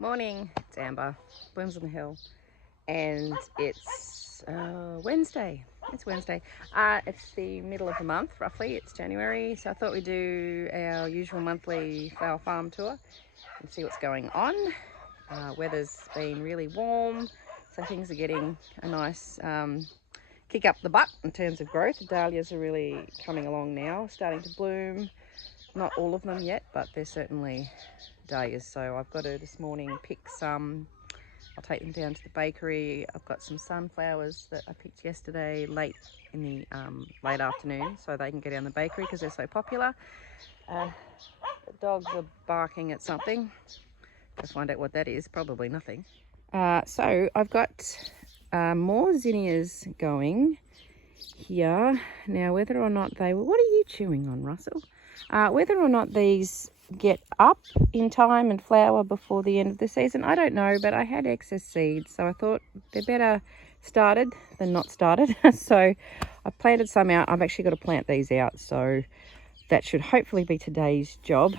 Morning, it's Amber, Blooms on the Hill, and it's Wednesday. It's Wednesday. It's the middle of the month, roughly. It's January, so I thought we'd do our usual monthly flower farm tour and see what's going on. Weather's been really warm, so things are getting a nice kick up the butt in terms of growth. The dahlias are really coming along now, starting to bloom. Not all of them yet, but they're certainly dahlias. So I've got to this morning pick some. I'll take them down to the bakery. I've got some sunflowers that I picked yesterday late in the late afternoon, so they can get down the bakery because they're so popular. The dogs are barking at something. Go find out what that is. Probably nothing. So I've got more zinnias going here now. Whether or not they what are you chewing on, Russell? Whether or not these get up in time and flower before the end of the season, I don't know, but I had excess seeds, so I thought they're better started than not started. So I planted some out. I've actually got to plant these out, so that should hopefully be today's job.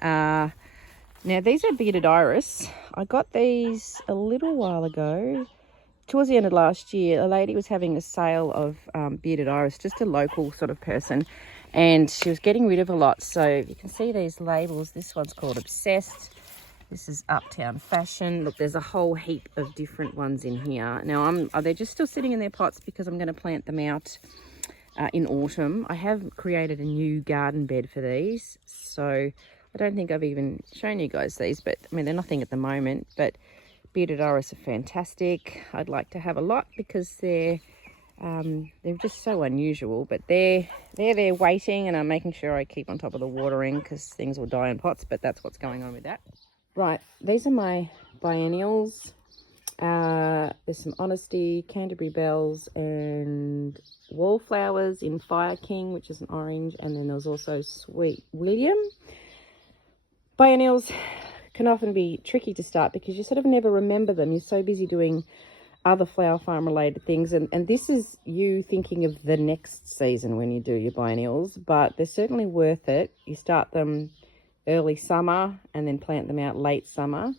Now these are bearded iris. I got these a little while ago. Towards the end of last year, a lady was having a sale of bearded iris, just a local sort of person, and she was getting rid of a lot. So you can see these labels. This one's called Obsessed. This is Uptown Fashion. Look, there's a whole heap of different ones in here. Now, they're just still sitting in their pots because I'm going to plant them out in autumn. I have created a new garden bed for these, so I don't think I've even shown you guys these, but I mean, they're nothing at the moment, but bearded iris are fantastic. I'd like to have a lot because they're just so unusual, but they're there waiting, and I'm making sure I keep on top of the watering because things will die in pots, but that's what's going on with that. Right, these are my biennials. There's some Honesty, Canterbury Bells, and Wallflowers in Fire King, which is an orange, and then there's also Sweet William. Biennials can often be tricky to start because you sort of never remember them. You're so busy doing other flower farm related things, and this is you thinking of the next season when you do your biennials, but they're certainly worth it. You start them early summer and then plant them out late summer,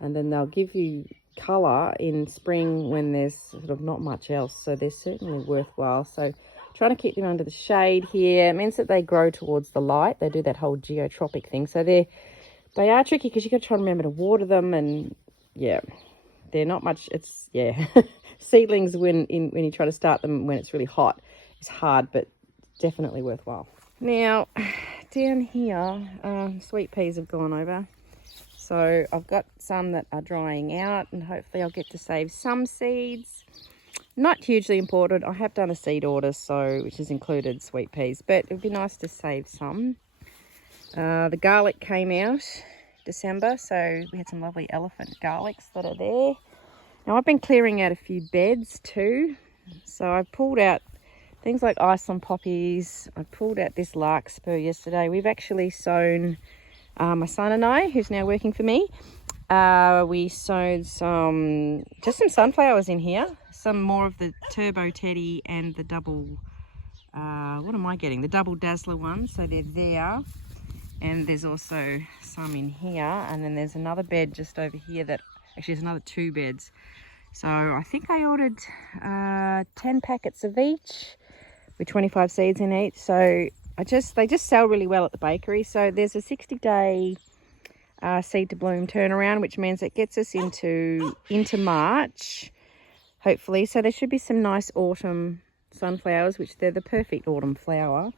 and then they'll give you colour in spring when there's sort of not much else, so they're certainly worthwhile. So trying to keep them under the shade here. It means that they grow towards the light. They do that whole geotropic thing, so they are tricky because you've got to try and remember to water them, and yeah, they're not much. It's, yeah, seedlings when you try to start them when it's really hot is hard, but definitely worthwhile. Now, down here, sweet peas have gone over. So I've got some that are drying out, and hopefully I'll get to save some seeds. Not hugely important. I have done a seed order, which has included sweet peas, but it would be nice to save some. The garlic came out December, so we had some lovely elephant garlics that are there. Now I've been clearing out a few beds too, so I pulled out things like Iceland poppies. I pulled out this larkspur yesterday. We've actually sown, my son and I, who's now working for me, we sowed some sunflowers in here, some more of the Turbo Teddy and the double, what am I getting? The double Dazzler ones, so they're there. And there's also some in here, and then there's another bed just over here that actually there's another 2 beds. So I think I ordered 10 packets of each with 25 seeds in each. So they just sell really well at the bakery. So there's a 60-day seed to bloom turnaround, which means it gets us into March, hopefully. So there should be some nice autumn sunflowers, which they're the perfect autumn flower.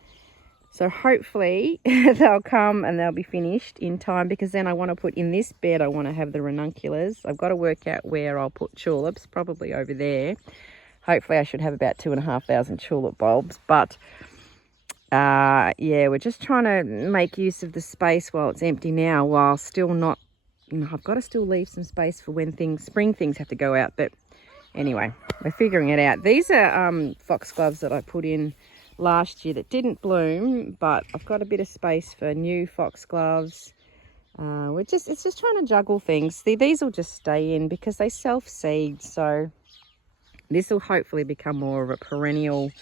So hopefully they'll come and they'll be finished in time, because then I want to put in this bed, I want to have the ranunculus. I've got to work out where I'll put tulips, probably over there. Hopefully I should have about 2,500 tulip bulbs. But yeah, we're just trying to make use of the space while it's empty now, while still not, I've got to still leave some space for when spring things have to go out. But anyway, we're figuring it out. These are foxgloves that I put in last year that didn't bloom, but I've got a bit of space for new foxgloves. It's just trying to juggle things. These will just stay in because they self-seed, so this will hopefully become more of a perennial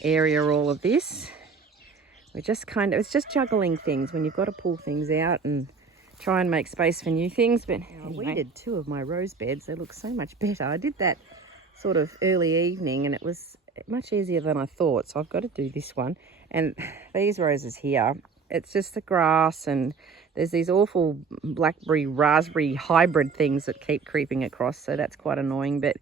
area, all of this. It's just juggling things when you've got to pull things out and try and make space for new things. But I weeded 2 of my rose beds. They look so much better. I did that sort of early evening and it was much easier than I thought. So I've got to do this one. And these roses here, it's just the grass and there's these awful blackberry, raspberry hybrid things that keep creeping across. So that's quite annoying. But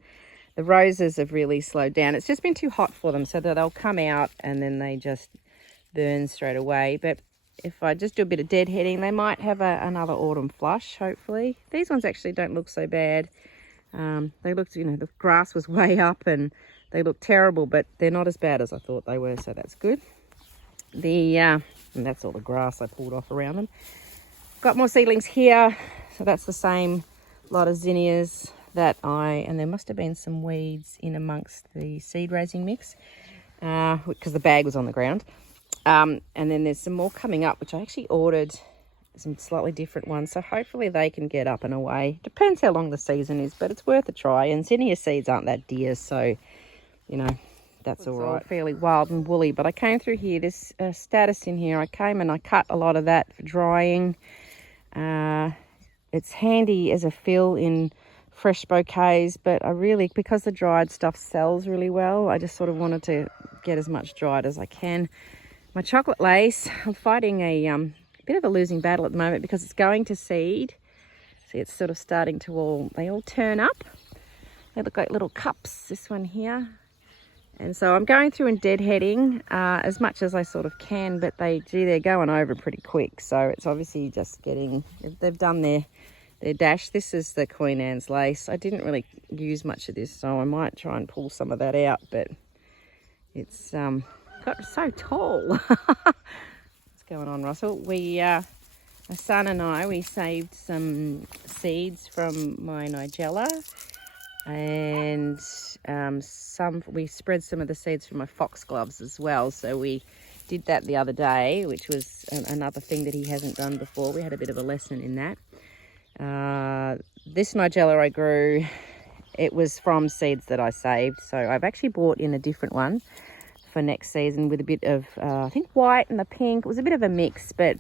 the roses have really slowed down. It's just been too hot for them so that they'll come out and then they just burn straight away. But if I just do a bit of deadheading, they might have another autumn flush, hopefully. These ones actually don't look so bad. They looked, you know, the grass was way up and they look terrible, but they're not as bad as I thought they were, so that's good. And that's all the grass I pulled off around them. Got more seedlings here, so that's the same lot of zinnias and there must have been some weeds in amongst the seed raising mix, because the bag was on the ground. And then there's some more coming up, which I actually ordered some slightly different ones. So hopefully they can get up and away. Depends how long the season is, but it's worth a try. And zinnia seeds aren't that dear, so, you know, that's all right. Fairly wild and woolly. But I came through here, there's a status in here. I came and I cut a lot of that for drying. It's handy as a fill in fresh bouquets, but because the dried stuff sells really well, I just sort of wanted to get as much dried as I can. My chocolate lace, I'm fighting a bit of a losing battle at the moment because it's going to seed. See, it's sort of starting to they all turn up. They look like little cups, this one here. And so I'm going through and deadheading as much as I sort of can, but they're going over pretty quick. So it's obviously just they've done their dash. This is the Queen Anne's lace. I didn't really use much of this, so I might try and pull some of that out, but it's got so tall. What's going on, Russell? My son and I, we saved some seeds from my nigella, and we spread some of the seeds from my foxgloves as well. So we did that the other day, which was another thing that he hasn't done before. We had a bit of a lesson in that. This nigella I grew, it was from seeds that I saved. So I've actually bought in a different one for next season with a bit of, I think, white and the pink. It was a bit of a mix, but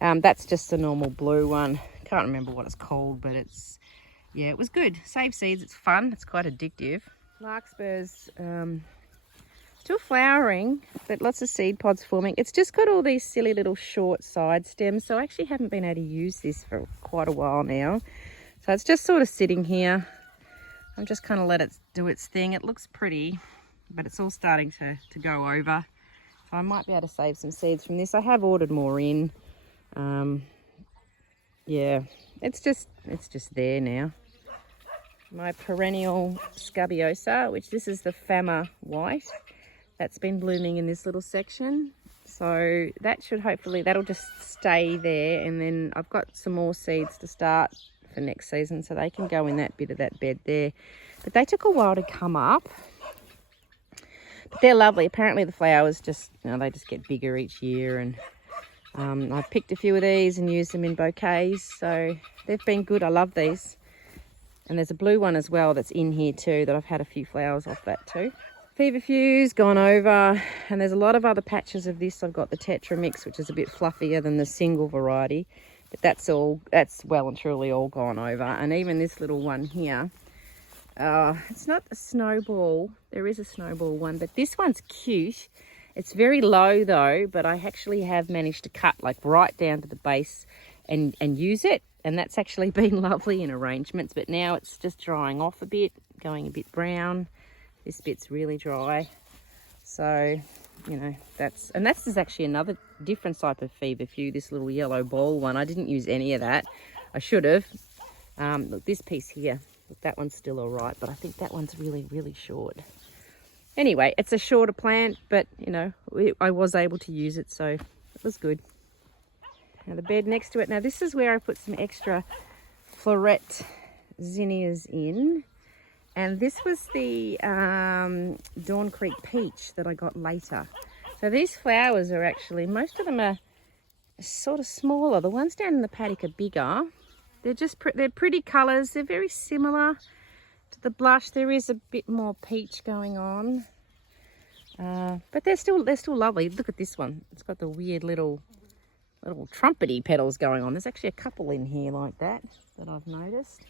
that's just a normal blue one. Can't remember what it's called, but it was good. Save seeds, it's fun. It's quite addictive. Larkspurs, still flowering, but lots of seed pods forming. It's just got all these silly little short side stems, so I actually haven't been able to use this for quite a while now. So it's just sort of sitting here. I'm just kind of let it do its thing. It looks pretty, but it's all starting to go over. So I might be able to save some seeds from this. I have ordered more in. Yeah, it's just there now. My perennial scabiosa, which this is the Fama White, that's been blooming in this little section. So that should that'll just stay there. And then I've got some more seeds to start for next season, so they can go in that bit of that bed there. But they took a while to come up. But they're lovely. Apparently the flowers they just get bigger each year. And I've picked a few of these and used them in bouquets. So they've been good. I love these. And there's a blue one as well that's in here too, that I've had a few flowers off that too. Feverfew's gone over, and there's a lot of other patches of this. I've got the Tetra Mix, which is a bit fluffier than the single variety, but that's well and truly all gone over. And even this little one here, it's not a snowball. There is a snowball one, but this one's cute. It's very low though, but I actually have managed to cut like right down to the base and use it. And that's actually been lovely in arrangements, but now it's just drying off a bit, going a bit brown. This bit's really dry. So, that's actually another different type of feverfew, this little yellow ball one. I didn't use any of that. I should have. Look, this piece here, that one's still all right, but I think that one's really, really short. Anyway, it's a shorter plant, but, I was able to use it, so it was good. Now the bed next to it. Now this is where I put some extra floret zinnias in. And this was the Dawn Creek Peach that I got later. So these flowers are actually, most of them are sort of smaller. The ones down in the paddock are bigger. They're pretty colours. They're very similar to the blush. There is a bit more peach going on. But they're still lovely. Look at this one. It's got the weird little little trumpety petals going on. There's actually a couple in here like that I've noticed.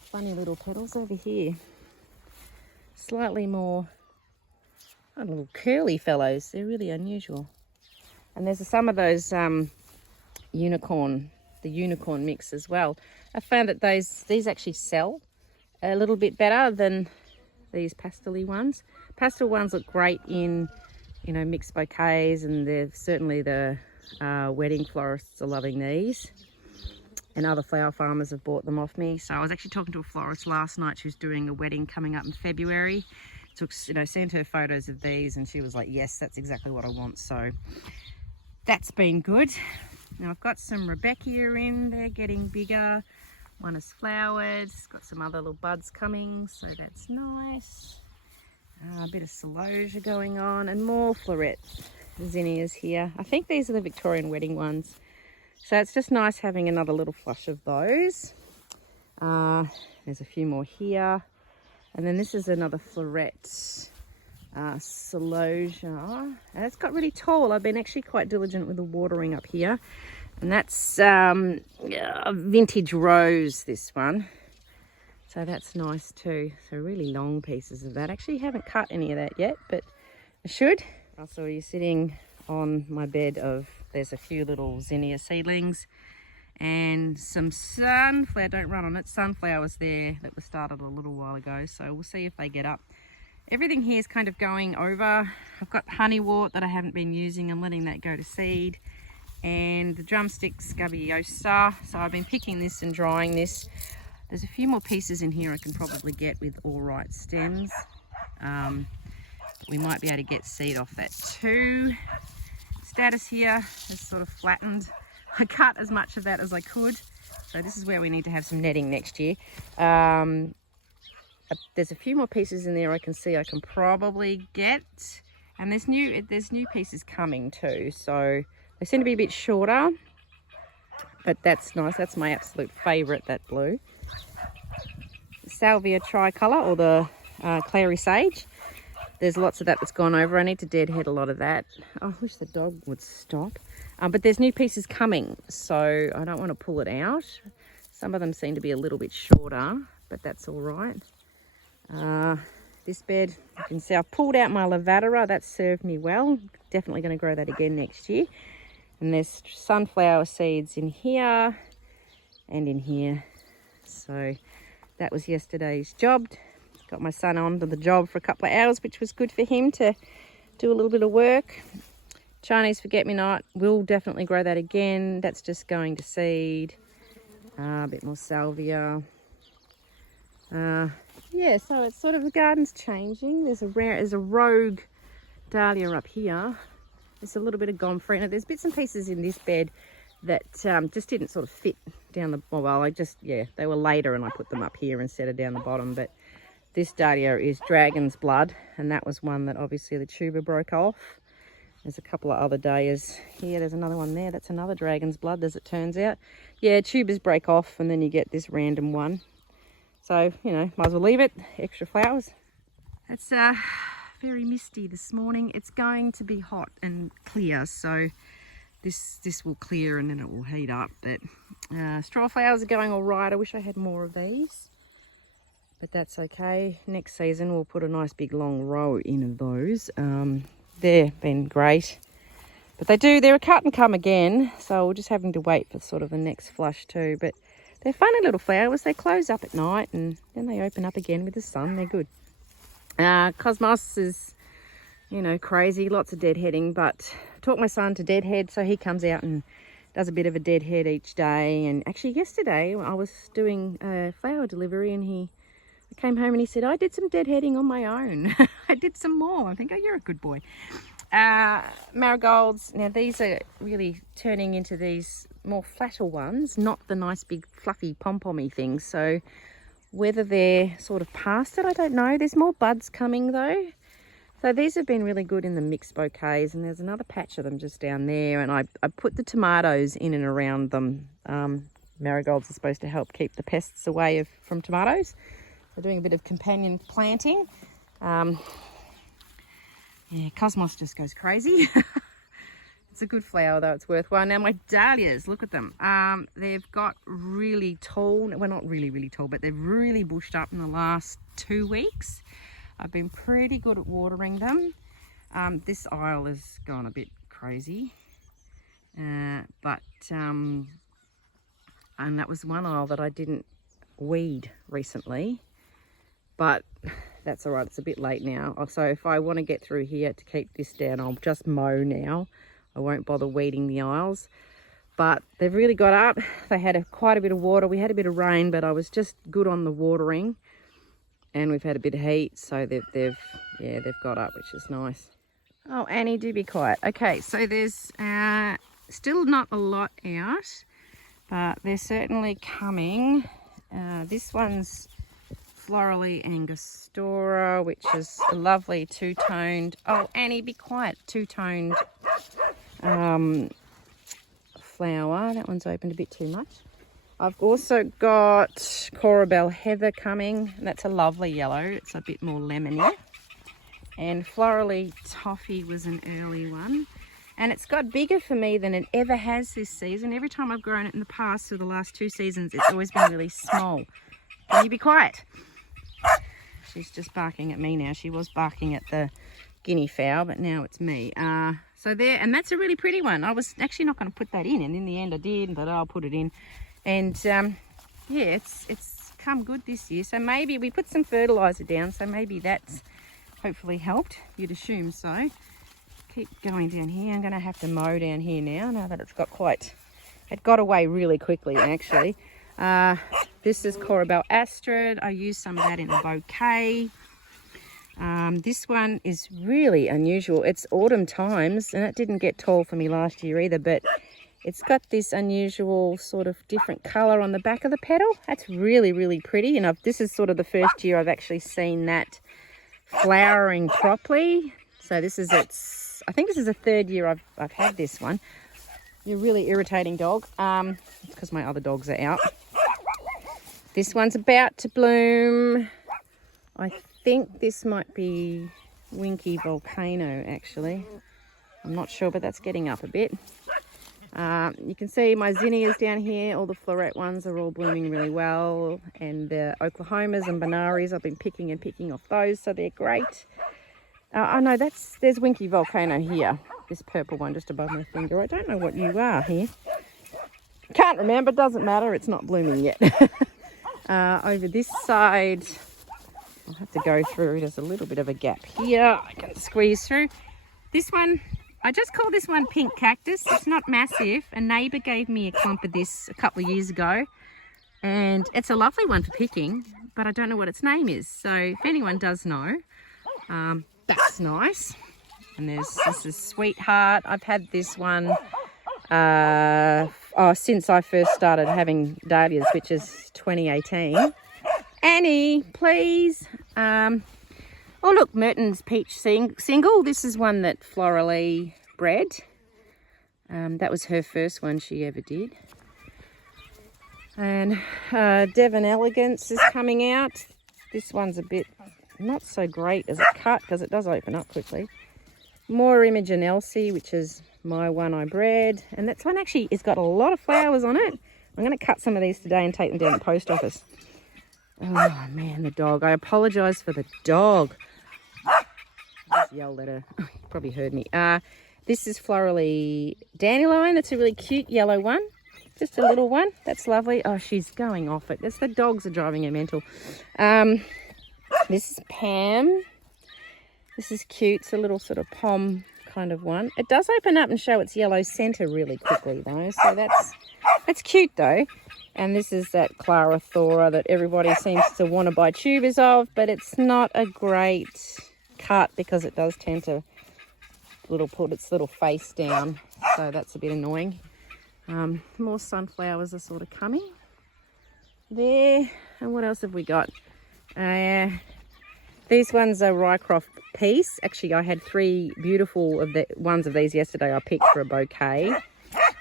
Funny little petals over here. Slightly more, little curly fellows. They're really unusual. And there's some of those the unicorn mix as well. I found that these actually sell a little bit better than these pastel-y ones. Pastel ones look great in, mixed bouquets, and they're certainly the wedding florists are loving these. And other flower farmers have bought them off me. So I was actually talking to a florist last night. She was doing a wedding coming up in February. Sent her photos of these, and she was like, yes, that's exactly what I want. So that's been good. Now I've got some Rebecca in there getting bigger. One has flowered. It's got some other little buds coming, so that's nice. A bit of celosia going on, and more floret zinnias here. I think these are the Victorian wedding ones. So it's just nice having another little flush of those. There's a few more here. And then this is another floret celosia. And it's got really tall. I've been actually quite diligent with the watering up here. And that's vintage rose, this one. So that's nice too. So really long pieces of that. Actually haven't cut any of that yet, but I should. Also, you're sitting on my bed of, there's a few little zinnia seedlings and some sunflower, don't run on it, sunflowers there that were started a little while ago. So we'll see if they get up. Everything here is kind of going over. I've got honeywort that I haven't been using. I'm letting that go to seed. And the drumstick scabiosa. So I've been picking this and drying this. There's a few more pieces in here I can probably get with all right stems. We might be able to get seed off that too. Status here is sort of flattened. I cut as much of that as I could. So this is where we need to have some netting next year. There's a few more pieces in there I can see I can probably get. And there's new pieces coming too. So they seem to be a bit shorter. But that's nice. That's my absolute favourite, that blue. Salvia tricolour, or the clary sage. There's lots of that that's gone over. I need to deadhead a lot of that. Oh, I wish the dog would stop. But there's new pieces coming, so I don't want to pull it out. Some of them seem to be a little bit shorter, but that's all right. This bed, you can see I've pulled out my lavandera. That's served me well. Definitely going to grow that again next year. And there's sunflower seeds in here and in here. So that was yesterday's job. Got my son on to the job for a couple of hours, which was good for him to do a little bit of work. Chinese forget-me-not, we'll definitely grow that again. That's just going to seed. A bit more salvia. Yeah, so it's sort of, the garden's changing. There's a rogue dahlia up here. There's a little bit of gomfrey. Now, there's bits and pieces in this bed that just didn't sort of fit down the, they were later and I put them up here instead of down the bottom. But this dahlia is dragon's blood, and that was one that obviously the tuber broke off. There's a couple of other dahlias here. There's another one there. That's another dragon's blood, as it turns out. Yeah, tubers break off and then you get this random one. So, might as well leave it. Extra flowers. It's very misty this morning. It's going to be hot and clear, so this will clear and then it will heat up. But straw flowers are going all right. I wish I had more of these, but that's okay. Next season we'll put a nice big long row in of those. They've been great, but they're a cut and come again, so we're just having to wait for sort of the next flush too. But they're funny little flowers. They close up at night and then they open up again with the sun. They're good. Cosmos is, crazy, lots of deadheading, but I taught my son to deadhead, so he comes out and does a bit of a deadhead each day. And actually yesterday I was doing a flower delivery and I came home and he said, I did some deadheading on my own. I did some more. I think, oh, you're a good boy. Marigolds, now these are really turning into these more flatter ones, not the nice big fluffy pom-pommy things. So whether they're sort of past it, I don't know. There's more buds coming though. So these have been really good in the mixed bouquets, and there's another patch of them just down there. And I put the tomatoes in and around them. Marigolds are supposed to help keep the pests away from tomatoes. So doing a bit of companion planting. Yeah, Cosmos just goes crazy. It's a good flower though, it's worthwhile. Now my dahlias, look at them. They've got really tall, well not really tall, but they've really bushed up in the last 2 weeks. I've been pretty good at watering them. This aisle has gone a bit crazy. And that was one aisle that I didn't weed recently, but that's all right, it's a bit late now. So if I want to get through here to keep this down, I'll just mow now. I won't bother weeding the aisles, but they've really got up. They had quite a bit of water. We had a bit of rain, but I was just good on the watering, and we've had a bit of heat, so they've got up, which is nice. Oh, Annie, do be quiet. Okay, so there's still not a lot out, but they're certainly coming. This one's Florally Angostura, which is a lovely two-toned, oh Annie, be quiet, two-toned flower. That one's opened a bit too much. I've also got Corabelle Heather coming, and that's a lovely yellow. It's a bit more lemony. And Florally Toffee was an early one. And it's got bigger for me than it ever has this season. Every time I've grown it in the past, for the last 2 seasons, it's always been really small. Can you be quiet? She's just barking at me now. She was barking at the guinea fowl, but now it's me. So there, and that's a really pretty one. I was actually not going to put that in, and in the end I did, but I'll put it in. And yeah, it's come good this year. So maybe we put some fertilizer down, so maybe that's hopefully helped. You'd assume so. Keep going down here. I'm going to have to mow down here now that it's got quite, it got away really quickly actually. This is Corabelle Astrid. I used some of that in a bouquet. This one is really unusual. It's autumn times, and it didn't get tall for me last year either, but it's got this unusual sort of different colour on the back of the petal. That's really pretty, and this is sort of the first year I've actually seen that flowering properly. So this is I think this is the 3rd year I've had this one. You're a really irritating dog. It's because my other dogs are out. This one's about to bloom. I think this might be Winky Volcano actually. I'm not sure, but that's getting up a bit. You can see my zinnias down here. All the floret ones are all blooming really well, and the Oklahomas and Benaries, I've been picking off those, so they're great. Oh no, there's Winky Volcano here. This purple one just above my finger. I don't know what you are here. Can't remember, doesn't matter, it's not blooming yet. Over this side, I'll have to go through. There's a little bit of a gap here. I can squeeze through. This one, I just call this one Pink Cactus. It's not massive. A neighbour gave me a clump of this a couple of years ago, and it's a lovely one for picking, but I don't know what its name is. So if anyone does know, that's nice. And this is Sweetheart. I've had this one since I first started having dahlias, which is 2018. Annie, please. Oh look, Merton's Peach Single. This is one that Florally bred. That was her first one she ever did. And Devon Elegance is coming out. This one's a bit not so great as a cut because it does open up quickly. More Imogen Elsie, which is my one I bred. And that's one actually has got a lot of flowers on it. I'm going to cut some of these today and take them down to the post office. Oh man, the dog. I apologise for the dog. I just yelled at her. You probably heard me. This is Florally Dandelion. That's a really cute yellow one. Just a little one. That's lovely. Oh, she's going off it. It's the dogs are driving her mental. This is Pam. This is cute. It's a little sort of pom kind of one. It does open up and show its yellow centre really quickly though. So that's cute though. And this is that Clara Thora that everybody seems to want to buy tubers of, but it's not a great cut because it does tend to put its little face down. So that's a bit annoying. More sunflowers are sort of coming there. And what else have we got? These ones are Rycroft Peace. Actually, I had 3 beautiful ones of these yesterday I picked for a bouquet.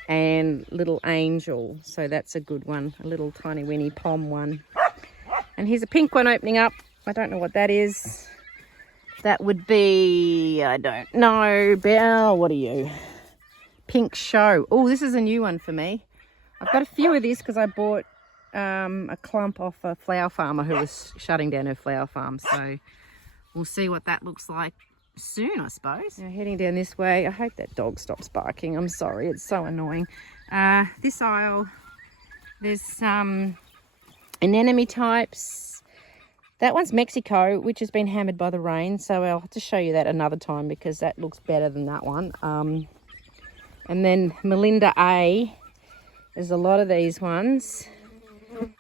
And Little Angel, so that's a good one, a little tiny Winnie Pom one. And here's a pink one opening up. I don't know what that is. That would be, I don't know, Belle, what are you? Pink Show. Oh, this is a new one for me. I've got a few of these because I bought a clump off a flower farmer who was shutting down her flower farm. So we'll see what that looks like soon, I suppose. Now heading down this way. I hope that dog stops barking. I'm sorry, it's so annoying. This aisle, there's some anemone types. That one's Mexico, which has been hammered by the rain. So I'll have to show you that another time because that looks better than that one. And then Melinda A. There's a lot of these ones.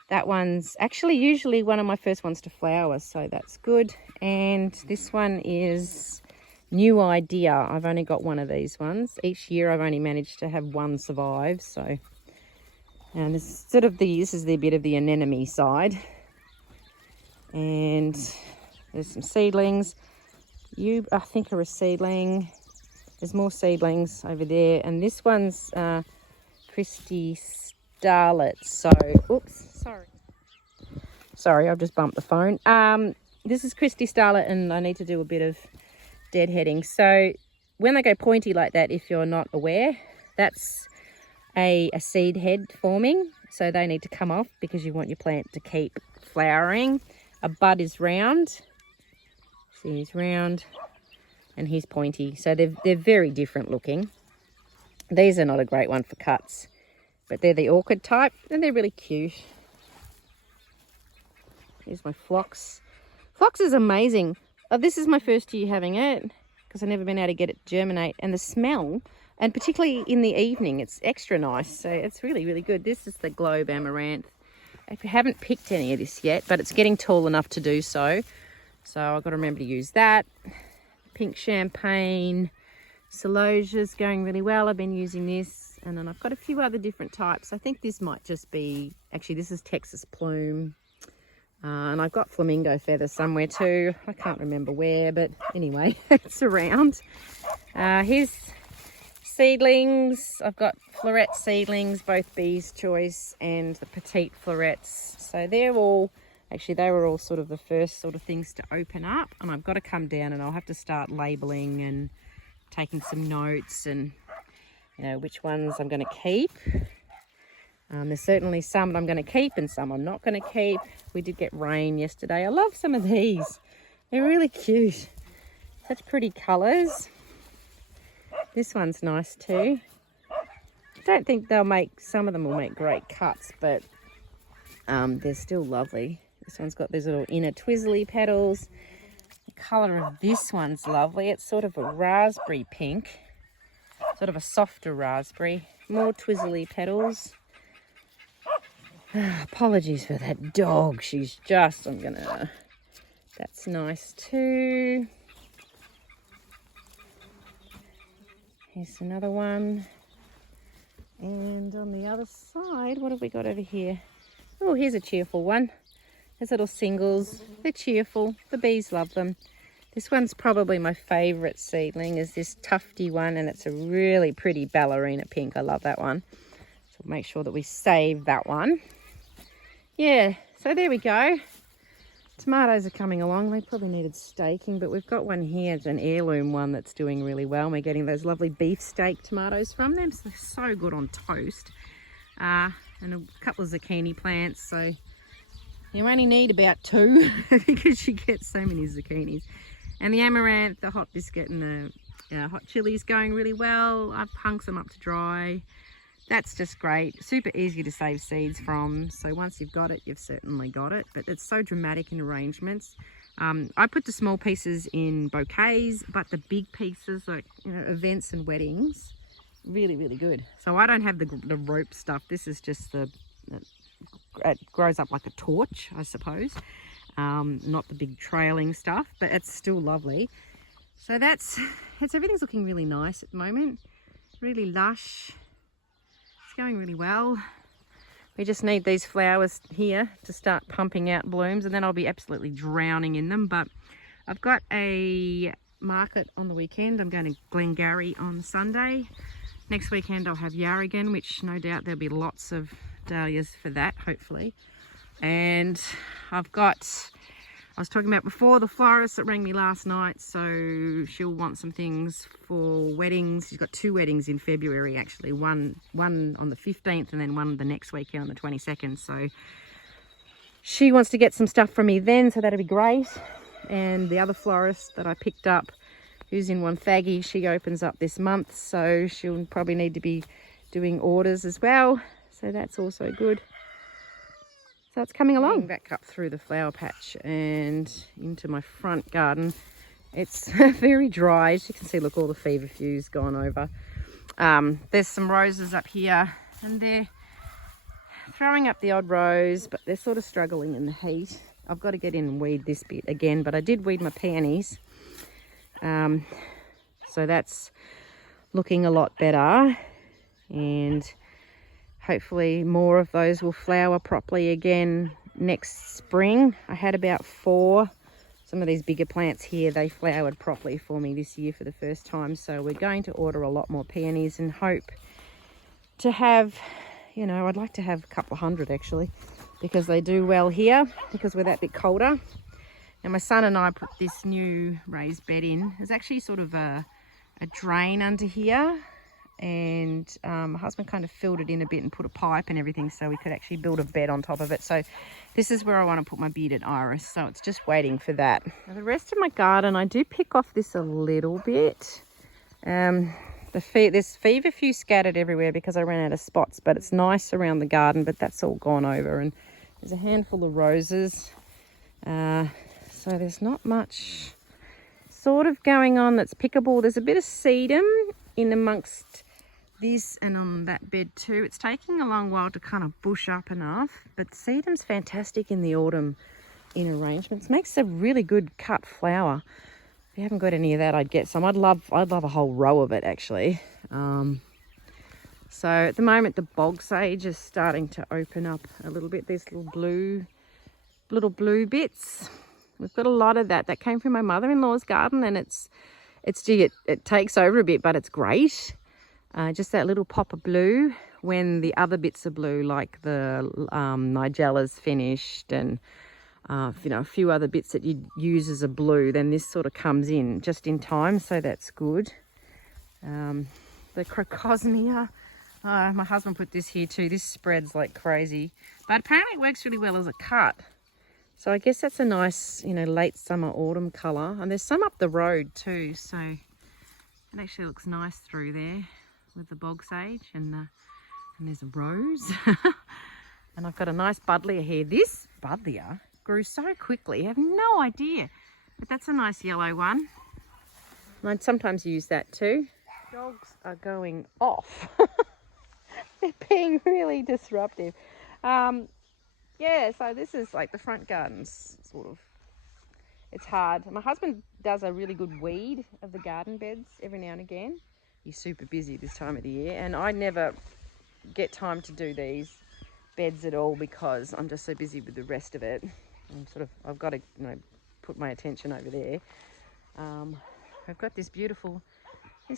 That one's actually usually one of my first ones to flower, so that's good. And this one is New Idea. I've only got one of these ones. Each year I've only managed to have one survive. So, and this is the bit of the anemone side. And there's some seedlings. I think are a seedling. There's more seedlings over there. And this one's Christy Starlet. So, oops, sorry, I've just bumped the phone. This is Christy Starlet, and I need to do a bit of deadheading. So when they go pointy like that, if you're not aware, that's a seed head forming. So they need to come off because you want your plant to keep flowering. A bud is round. See, he's round and he's pointy. So they're very different looking. These are not a great one for cuts, but they're the orchid type and they're really cute. Here's my phlox. Phlox is amazing. This is my first year having it because I've never been able to get it to germinate. And the smell, and particularly in the evening, it's extra nice. So it's really, really good. This is the Globe Amaranth. I haven't picked any of this yet, but it's getting tall enough to do so. So I've got to remember to use that. Pink Champagne. Celosia's going really well. I've been using this. And then I've got a few other different types. I think this might just be, actually this is Texas Plume. And I've got flamingo feather somewhere too. I can't remember where, but anyway, it's around. Here's seedlings. I've got floret seedlings, both Bee's Choice and the petite florets. So they're all, actually they were all sort of the first sort of things to open up. And I've got to come down and I'll have to start labelling and taking some notes and, you know, which ones I'm going to keep. There's certainly some that I'm going to keep and some I'm not going to keep. We did get rain yesterday. I love some of these. They're really cute. Such pretty colours. This one's nice too. I don't think some of them will make great cuts, but they're still lovely. This one's got these little inner twizzly petals. The colour of this one's lovely. It's sort of a raspberry pink. Sort of a softer raspberry. More twizzly petals. Apologies for that dog. She's just, that's nice too. Here's another one. And on the other side, what have we got over here? Oh, here's a cheerful one. There's little singles. They're cheerful. The bees love them. This one's probably my favourite seedling, is this tufty one, and it's a really pretty ballerina pink. I love that one. So we'll make sure that we save that one. Yeah, so there we go. Tomatoes are coming along. They probably needed staking, but we've got one here. It's an heirloom one that's doing really well. We're getting those lovely beefsteak tomatoes from them. So they're so good on toast. And a couple of zucchini plants. So you only need about 2 because you get so many zucchinis. And the amaranth, the hot biscuit and the hot chilies going really well. I've hung some up to dry. That's just great. Super easy to save seeds from. So once you've got it, you've certainly got it. But it's so dramatic in arrangements. I put the small pieces in bouquets, but the big pieces, like, you know, events and weddings, really, really good. So I don't have the rope stuff. This is just it grows up like a torch, I suppose. Not the big trailing stuff, but it's still lovely. So everything's looking really nice at the moment. Really lush. It's going really well. We just need these flowers here to start pumping out blooms, and then I'll be absolutely drowning in them. But I've got a market on the weekend. I'm going to Glengarry on Sunday. Next weekend I'll have Yarragon, which no doubt there'll be lots of dahlias for that, hopefully. And I've got I was talking about before, the florist that rang me last night, so she'll want some things for weddings. She's got 2 weddings in February, actually. One on the 15th and then one the next weekend on the 22nd. So she wants to get some stuff from me then, so that'll be great. And the other florist that I picked up, who's in Wonthaggi, she opens up this month, so she'll probably need to be doing orders as well. So that's also good. So it's coming along. Back up through the flower patch and into my front garden. It's very dry. As you can see, look, all the feverfew's gone over. There's some roses up here and they're throwing up the odd rose, but they're sort of struggling in the heat. I've got to get in and weed this bit again, but I did weed my peonies. So that's looking a lot better. And hopefully more of those will flower properly again next spring. I had about 4. Some of these bigger plants here, they flowered properly for me this year for the first time. So we're going to order a lot more peonies and hope to have, you know, I'd like to have a couple of hundred actually, because they do well here because we're that bit colder. And my son and I put this new raised bed in. There's actually sort of a drain under here. And my husband kind of filled it in a bit and put a pipe and everything so we could actually build a bed on top of it. So this is where I want to put my bearded iris, so it's just waiting for that. Now the rest of my garden, I do pick off this a little bit. There's feverfew scattered everywhere because I ran out of spots, but it's nice around the garden, but that's all gone over. And there's a handful of roses, so there's not much sort of going on that's pickable. There's a bit of sedum in amongst this and on that bed too. It's taking a long while to kind of bush up enough, but sedum's fantastic in the autumn in arrangements. Makes a really good cut flower. If you haven't got any of that, I'd get some. I'd love a whole row of it actually. So at the moment the bog sage is starting to open up a little bit. These little blue bits. We've got a lot of that. That came from my mother-in-law's garden, and it takes over a bit, but it's great. Just that little pop of blue when the other bits are blue, like the nigella's finished and you know, a few other bits that you'd use as a blue, then this sort of comes in just in time, so that's good. The crocosmia, my husband put this here too. This spreads like crazy, but apparently it works really well as a cut. So I guess that's a nice, you know, late summer, autumn colour. And there's some up the road too, so it actually looks nice through there with the bog sage. And there's a rose. And I've got a nice buddleia here. This buddleia grew so quickly, I have no idea. But that's a nice yellow one. And I'd sometimes use that too. Dogs are going off. They're being really disruptive. Yeah, so this is like the front gardens, sort of. It's hard. My husband does a really good weed of the garden beds every now and again. He's super busy this time of the year, and I never get time to do these beds at all because I'm just so busy with the rest of it. I've got to, you know, put my attention over there. I've got this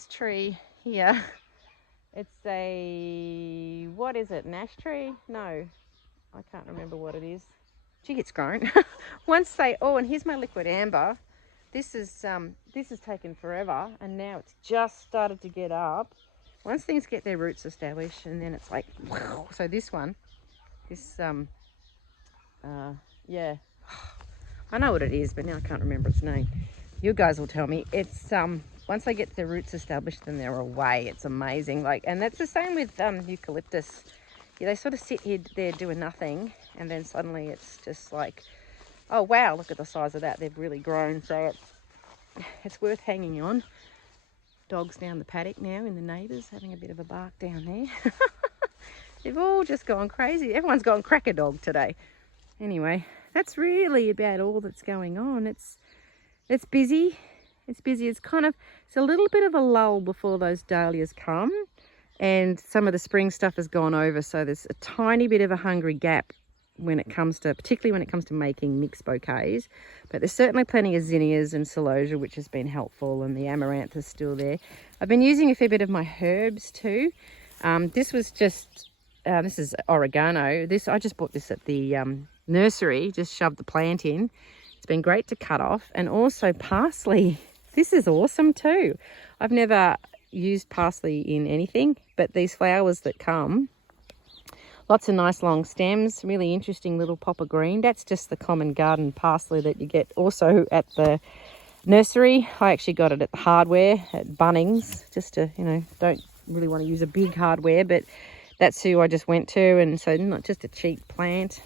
tree here. It's a, what is it, an ash tree? No. I can't remember what it is. Gee, it's grown. And here's my liquid amber. This is taken forever, and now it's just started to get up. Once things get their roots established, and then it's like, wow. So yeah, I know what it is, but now I can't remember its name. You guys will tell me. It's once they get their roots established, then they're away. It's amazing. And that's the same with eucalyptus. Yeah, they sort of sit here there doing nothing, and then suddenly it's just like, oh wow, look at the size of that. They've really grown, so it's worth hanging on. Dogs down the paddock now, in the neighbours, having a bit of a bark down there. They've all just gone crazy. Everyone's gone cracker dog today. Anyway, that's really about all that's going on. It's busy. It's busy. It's a little bit of a lull before those dahlias come. And some of the spring stuff has gone over, so there's a tiny bit of a hungry gap particularly when it comes to making mixed bouquets. But there's certainly plenty of zinnias and celosia, which has been helpful, and the amaranth is still there. I've been using a fair bit of my herbs too. This is oregano. I just bought this at the nursery, just shoved the plant in. It's been great to cut off. And also parsley. This is awesome too. I've never used parsley in anything, but these flowers that come, lots of nice long stems, really interesting little pop of green. That's just the common garden parsley that you get also at the nursery. I actually got it at the hardware at Bunnings, just to, you know, don't really want to use a big hardware, but that's who I just went to. And so not just a cheap plant.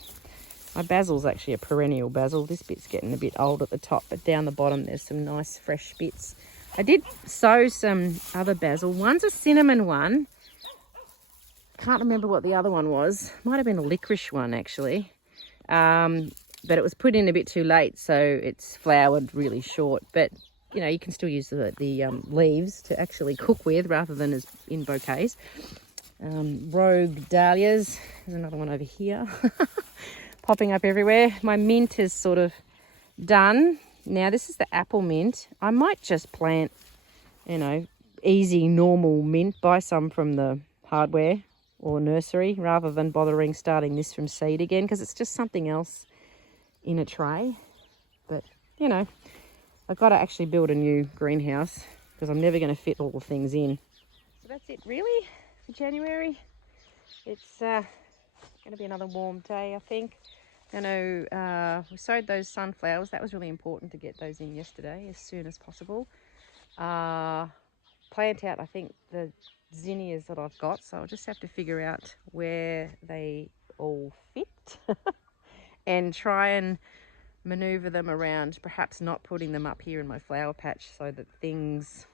My basil's actually a perennial basil. This bit's getting a bit old at the top, but down the bottom there's some nice fresh bits. I did sow some other basil. One's a cinnamon one. Can't remember what the other one was. Might have been a licorice one actually. But it was put in a bit too late, so it's flowered really short. But you know, you can still use the leaves to actually cook with rather than as in bouquets. Rogue dahlias. There's another one over here. Popping up everywhere. My mint is sort of done. Now this is the apple mint. I might just plant, you know, easy normal mint, buy some from the hardware or nursery rather than bothering starting this from seed again, because it's just something else in a tray. But you know, I've got to actually build a new greenhouse because I'm never going to fit all the things in. So that's it really for January. It's going to be another warm day, I think. I know we sowed those sunflowers. That was really important to get those in yesterday as soon as possible. Plant out, I think, the zinnias that I've got. So I'll just have to figure out where they all fit and try and maneuver them around, perhaps not putting them up here in my flower patch so that things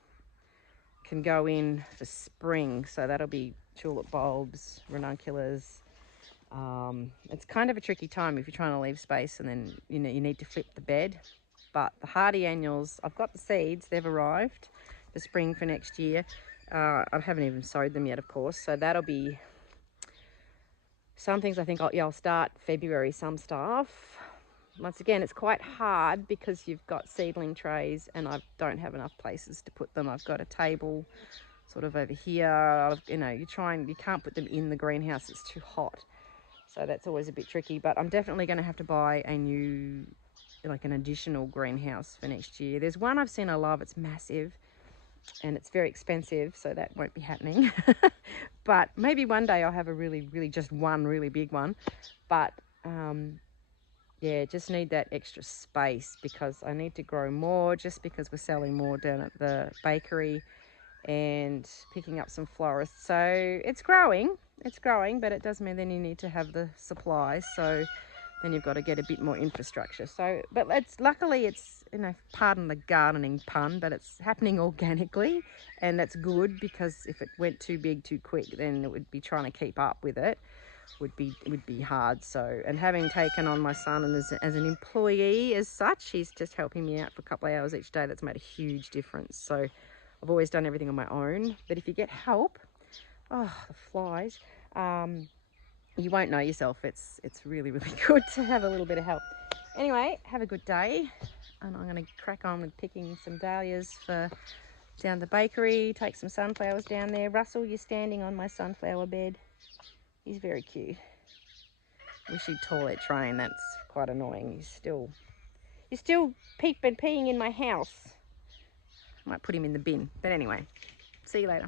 can go in for spring. So that'll be tulip bulbs, ranunculus. It's kind of a tricky time if you're trying to leave space and then you know you need to flip the bed. But the hardy annuals, I've got the seeds, they've arrived for spring for next year. I haven't even sowed them yet, of course, so that'll be some things. I think I'll start February, some stuff. Once again, it's quite hard because you've got seedling trays and I don't have enough places to put them. I've got a table sort of over here. You know, you can't put them in the greenhouse, it's too hot. So that's always a bit tricky, but I'm definitely going to have to buy a new, like an additional greenhouse for next year. There's one I've seen I love, it's massive and it's very expensive, so that won't be happening. But maybe one day I'll have a really just one really big one. But yeah, just need that extra space because I need to grow more, just because we're selling more down at the bakery and picking up some florists. So it's growing, but it does mean then you need to have the supplies. So then you've got to get a bit more infrastructure. So, but luckily it's, you know, pardon the gardening pun, but it's happening organically, and that's good because if it went too big too quick, then it would be trying to keep up with it would be hard. So, and having taken on my son and as an employee as such, he's just helping me out for a couple of hours each day. That's made a huge difference. So I've always done everything on my own, but if you get help, oh, the flies, you won't know yourself. It's really good to have a little bit of help. Anyway, have a good day, and I'm going to crack on with picking some dahlias for down the bakery, take some sunflowers down there. Russell, you're standing on my sunflower bed. He's very cute. Wish he'd toilet train. That's quite annoying. You're still peeing in my house. Might put him in the bin. But anyway, see you later.